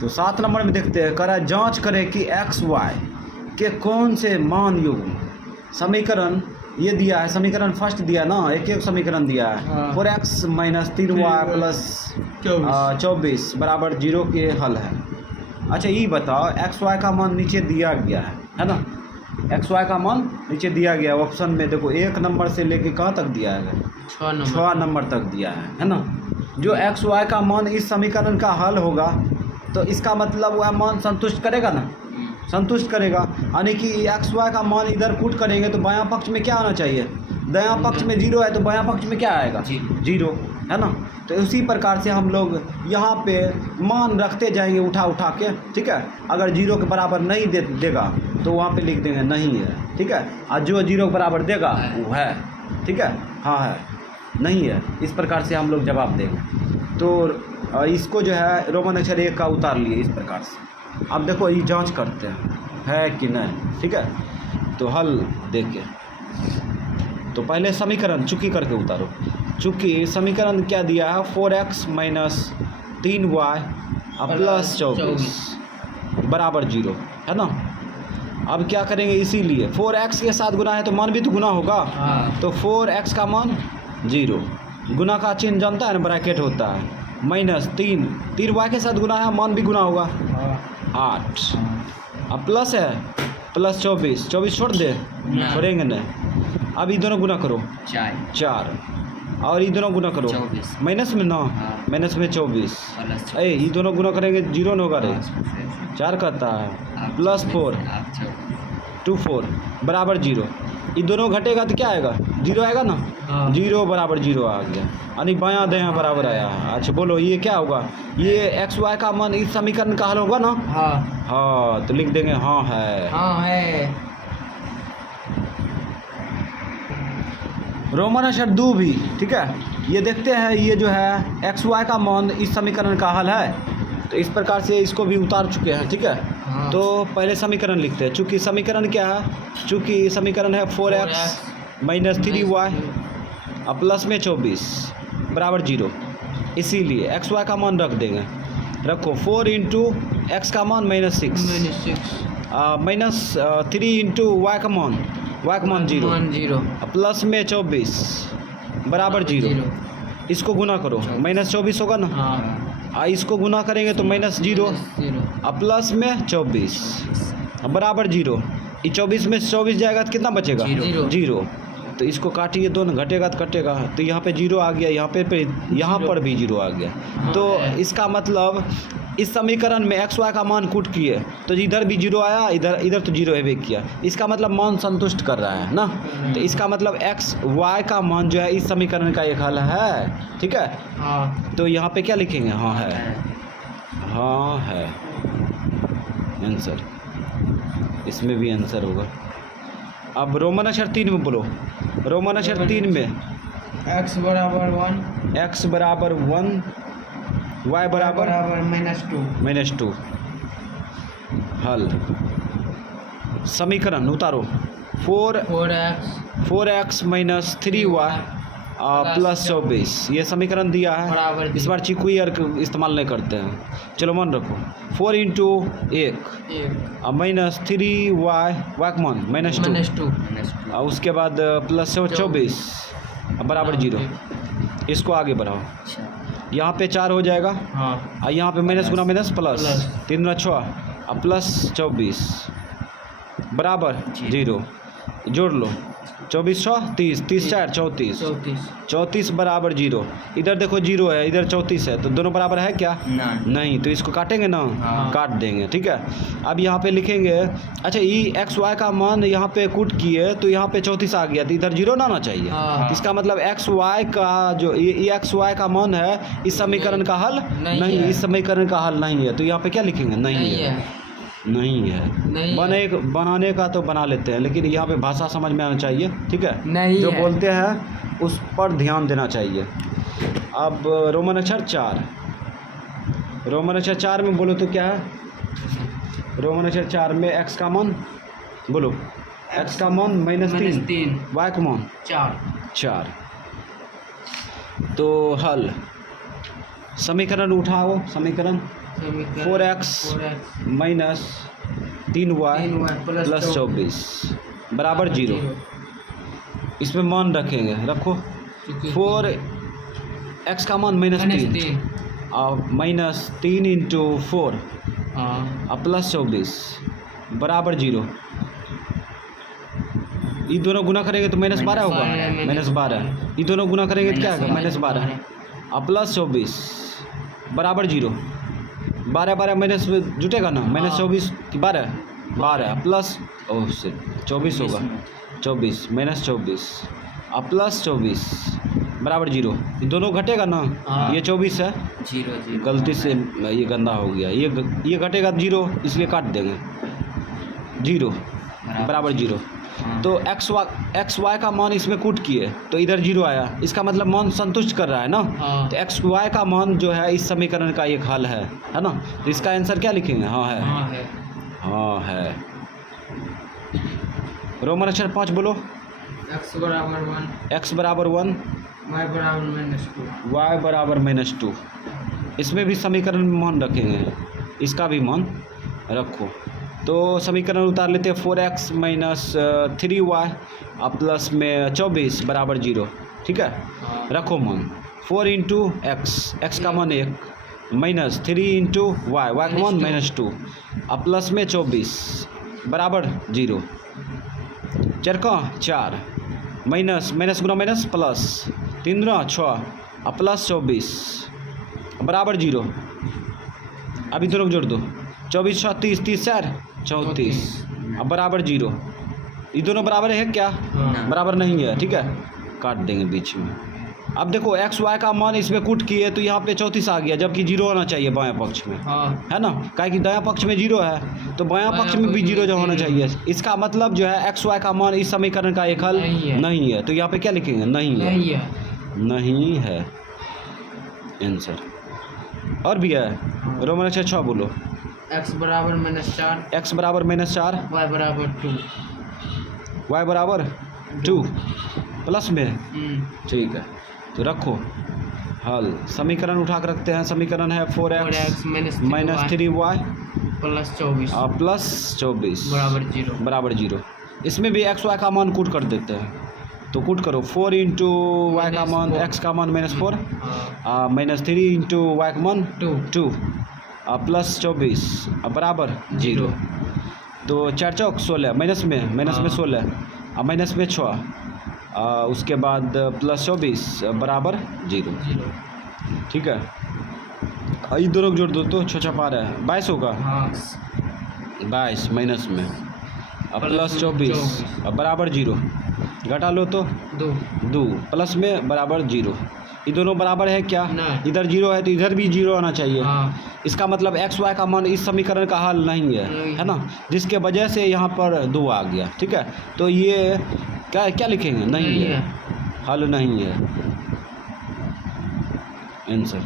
तो 7 नंबर में देखते हैं, करा जांच करें कि एक्स वाई के कौन से मान युग्म। समीकरण ये दिया है, समीकरण फर्स्ट दिया ना, एक समीकरण दिया है 4x माइनस 3y प्लस 24 बराबर 0 के हल है। अच्छा ये बताओ, एक्स वाई का मान नीचे दिया गया है ना, एक्स वाई का मान नीचे दिया गया है ऑप्शन में। देखो 1 नंबर से लेके कहाँ तक दिया है, 6 नंबर तक दिया है ना। जो एक्स वाई का मान इस समीकरण का हल होगा तो इसका मतलब वह मान संतुष्ट करेगा ना, संतुष्ट करेगा। यानी कि एक्स वाई का मान इधर पुट करेंगे तो बायां पक्ष में क्या आना चाहिए, दायां पक्ष में 0 है तो बायां पक्ष में क्या आएगा, 0 है ना। तो उसी प्रकार से हम लोग यहाँ पे मान रखते जाएंगे उठा उठा के, ठीक है। अगर 0 के बराबर नहीं देगा तो वहाँ पे लिख देंगे नहीं है, ठीक है। और जो 0 के बराबर देगा वो है, ठीक है, हाँ है, नहीं है, इस प्रकार से हम लोग जवाब देंगे। तो इसको जो है रोमन अक्षर 1 का उतार लिए इस प्रकार से। अब देखो ये जांच करते हैं है कि नहीं, ठीक है। तो हल देख के, तो पहले समीकरण चुकी करके उतारो। चूँकि समीकरण क्या दिया है, 4x माइनस 3y प्लस 24 बराबर 0 है ना। अब क्या करेंगे, इसीलिए 4x के साथ गुना है तो मान भी तो गुना होगा। तो 4x का मान 0, गुना का चिन्ह जानता है ना, ब्रैकेट होता है, माइनस 3y के साथ गुना है, मान भी गुना होगा 8। अब प्लस है, प्लस 24 छोड़ दे, छोड़ेंगे नहीं। अब ये दोनों गुना करो 4 और ये दोनों गुना करो माइनस में 9 माइनस में 24, ये दोनों गुना करेंगे 0 न होगा रे, 4 कहता है प्लस 4 24 बराबर 0। ये दोनों घटेगा तो क्या आएगा, 0 आएगा ना, 0 बराबर 0 आ गया, यानी बायां दायां बराबर आया। अच्छा बोलो ये क्या होगा, ये एक्स वाई का मान इस समीकरण का हल होगा ना। हाँ तो लिख देंगे हाँ है। रोमन अक्षर 2 भी, ठीक है। ये देखते हैं, ये जो है एक्स वाई का मान इस समीकरण का हल है, तो इस प्रकार से इसको भी उतार चुके हैं, ठीक है। तो पहले समीकरण लिखते हैं। चूँकि समीकरण क्या है, चूँकि समीकरण है 4x माइनस 3y प्लस में 24 बराबर 0, इसीलिए एक्स वाई का मान रख देंगे। रखो 4 इंटू एक्स का मान माइनस 6 माइनस 3 इंटू वाई का मान 0 प्लस में 24 बराबर 0। इसको गुना करो, माइनस 24 होगा ना, इसको गुना करेंगे तो माइनस 0 प्लस में 24 बराबर 0। ये 24 में 24 जाएगा तो कितना बचेगा, 0। तो इसको काटिए, दोनों घटेगा तो कटेगा, तो यहाँ पे 0 आ गया, यहाँ पर भी 0 आ गया। तो इसका मतलब इस समीकरण में एक्स वाई का मान कूट किए तो इधर भी 0 आया, इधर तो 0 है किया, इसका मतलब मान संतुष्ट कर रहा है ना। तो इसका मतलब एक्स वाई का मान जो है इस समीकरण का एक हल है, ठीक है। तो यहाँ पे क्या लिखेंगे, हाँ है आंसर, इसमें भी आंसर होगा। अब रोमन अक्षर 3 में बोलो, रोमन अक्षर 3 में x बराबर 1 y बराबर -2 हल। समीकरण उतारो, 4x माइनस 3y प्लस 24, ये समीकरण दिया है। इस बार चीकू इस्तेमाल नहीं करते हैं, चलो मन रखो। 4 इंटू 1 माइनस 3y मान -2 और उसके बाद प्लस 24 बराबर 0। इसको आगे बढ़ाओ, यहाँ पे 4 हो जाएगा और यहाँ पे माइनस गुना माइनस प्लस 3 गुना 6 प्लस 24 बराबर 0। जोड़ लो, 24 30 30 4 34 बराबर 0। इधर देखो 0 है, इधर 34 है, तो दोनों बराबर है क्या, नहीं। तो इसको काटेंगे ना, काट देंगे, ठीक है। अब यहाँ पे लिखेंगे, अच्छा ये एक्स वाई का मान यहाँ पे कूट किए तो यहाँ पे 34 आ गया, तो इधर 0 ना आना चाहिए। इसका मतलब एक्स वाई का जो ये एक्स वाई का मान है इस समीकरण का हल नहीं, इस समीकरण का हल नहीं है। तो यहाँ पे क्या लिखेंगे, नहीं है। बनाने का तो बना लेते हैं, लेकिन यहाँ पे भाषा समझ में आना चाहिए, ठीक है। जो बोलते हैं उस पर ध्यान देना चाहिए। अब रोमन अक्षर 4 में बोलो तो क्या है, रोमन अक्षर 4 में एक्स का मान बोलो, एक्स का मान -3 वाई का मान 4। तो हल, समीकरण उठाओ, समीकरण समीकरण 4x minus 3y 3y plus 24 बराबर 0। इसमें मान रखेंगे, रखो 4x का मान -3 और -3 इंटू 4 और प्लस 24 बराबर 0। ये दोनों गुना करेंगे तो -12 होगा, -12। ये दोनों गुना करेंगे तो क्या होगा, -12 और प्लस 24 बराबर 0। 12 12 माइनस जुटेगा ना, -24 की 12 प्लस 24 होगा, 24 -24 और प्लस 24 बराबर 0। ये दोनों घटेगा ना, ये 24 है, 0 गलती से ये गंदा हो गया, ये घटेगा 0, इसलिए काट देंगे 0 बराबर 0। तो एक्स वाई का मान इसमें कूट किए तो इधर 0 आया, इसका मतलब मान संतुष्ट कर रहा है ना। तो एक्स वाई का मान जो है इस समीकरण का एक हल है ना। तो इसका आंसर क्या लिखेंगे, हाँ है। रोमन अक्षर 5 बोलो। x बराबर 1 x बराबर 1 y बराबर -2 y बराबर -2। इसमें भी समीकरण में मान रखेंगे, इसका भी मान रखो। तो समीकरण उतार लेते हैं 4x माइनस 3y प्लस में 24 बराबर 0। ठीक है, रखो मान 4 इंटू एक्स का मान 1 माइनस 3 इंटू वाई का मान -2 और प्लस में 24 बराबर 0। 4 का 4 माइनस गुना माइनस प्लस 3 गुना 6 और प्लस 24 बराबर 0। अभी दोनों जोड़ दो, 24 6 30 30 4 34 अब बराबर 0। ये दोनों बराबर है क्या, बराबर नहीं है, ठीक है, काट देंगे बीच में। अब देखो एक्स वाई का मान इसमें कूट किए तो यहाँ पे 34 आ गया, जबकि 0 होना चाहिए बाएं पक्ष में, है ना, काहे कि दायां पक्ष में 0 है तो बायां पक्ष में भी 0 जो होना चाहिए। इसका मतलब जो है एक्स वाई का मान इस समीकरण का एक हल नहीं है। तो यहाँ पे क्या लिखेंगे, नहीं है आंसर। और भी है, रोमन अक्षर 6 बोलो। x बराबर -4 x बराबर -4 y बराबर 2 y बराबर 2 प्लस में, ठीक है। तो रखो हल, समीकरण उठा कर रखते हैं। समीकरण है 4x माइनस 3y प्लस 24 और प्लस 24 बराबर 0। इसमें भी एक्स वाई का मान कूट कर देते हैं, तो कूट करो 4 इंटू वाई का मान, एक्स का मान -4 -3 इंटू वाई का मान 2 प्लस 24 बराबर 0। तो 4 चौक 16 माइनस में 16 और माइनस में 6 उसके बाद प्लस 24 बराबर 0। ठीक है, ये दोनों जोड़ दो तो 6 6 है 22 होगा, 22 माइनस में प्लस 24 बराबर 0। घटा लो तो 2 प्लस में बराबर 0। ये दोनों बराबर है क्या, इधर 0 है तो इधर भी 0 होना चाहिए। इसका मतलब एक्स वाई का मान इस समीकरण का हल नहीं है ना, जिसके वजह से यहाँ पर 2 आ गया। ठीक है, तो ये क्या लिखेंगे, नहीं है, हल नहीं है आंसर।